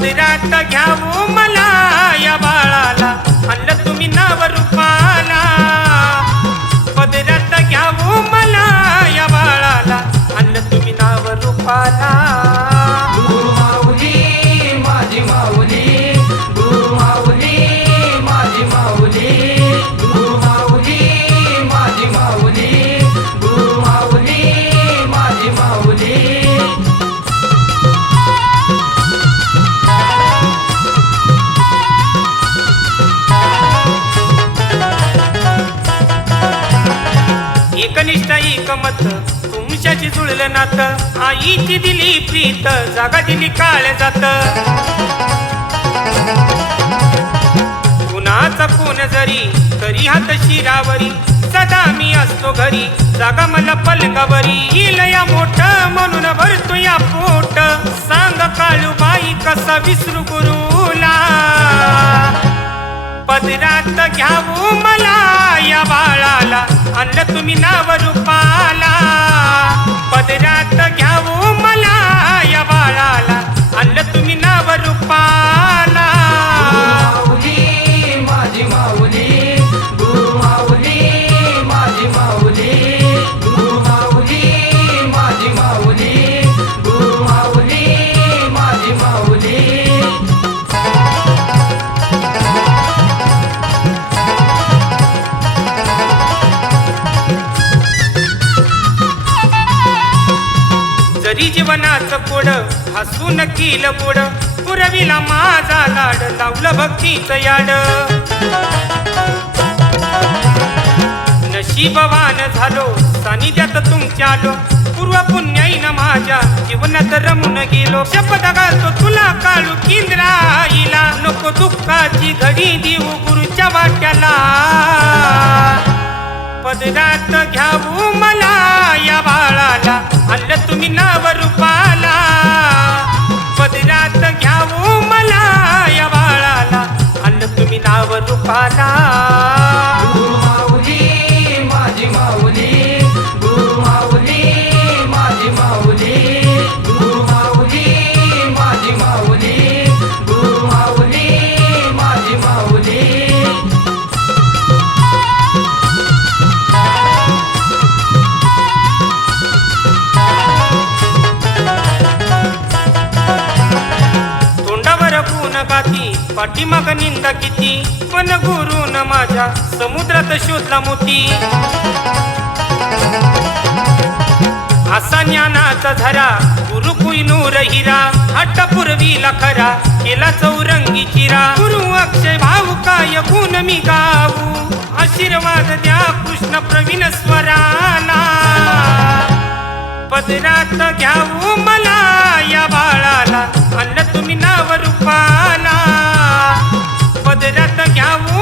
पदरात घ्यावू मला या बाळाला. आणलं तुम्ही नाव रूपाला पदरात घ्यावू मला या बाळाला. आणलं तुम्ही नाव रूपाला एकनिष्ठ एकमत तुमच्याशी जुळलं नातं. आईची दिली प्रीत जागा दिली काळ जात. कुणाचा कोण जरी तरी हात शिरावरी. सदा मी असतो घरी जागा मला पलकावरी. येईल या मोठ म्हणून भरतो या पोट. सांग काळू बाई कसा विसरू गुरुला? पदरात घ्यावू मला या बाळाला. आणलं तुम्ही नाव रूपाला. जरी जीवनाचं कोड हसून किल बुड. पुरविला माझा लाड लावलं भक्तीच याड. नशीबवान झालो सानिध्यात तुमच्या आलो. पूर्व पुण्याईन माझ्या जीवनात रमून गेलो. शपथ घालतो तुला काळू किंद्राईला. नको दुःखाची घडी देऊ गुरुच्या वाट्याला. पदरात घ्यावू गुरु माऊली माझी माऊली गुरु माऊली माझी माऊली गुरु माऊली माझी माऊली गुरु माऊली माझी माऊली. तोंडावर गुण गाती पाठीमाग निंदा किती? पण गुरुन माझ्या समुद्रात शोधला मोती. असा ज्ञानाचा झरा गुरु कुईनूर हिरा हट्ट पुरवीला खरा केला चौरंगी चिरा. गुरु अक्षय भाऊ काय गुण मी गाऊ आशीर्वाद द्या कृष्ण प्रवीण स्वराला. पदरात घ्यावू मला या बाळाला अन्न तुम्ही नाव रूपाला. पदरात घ्यावू?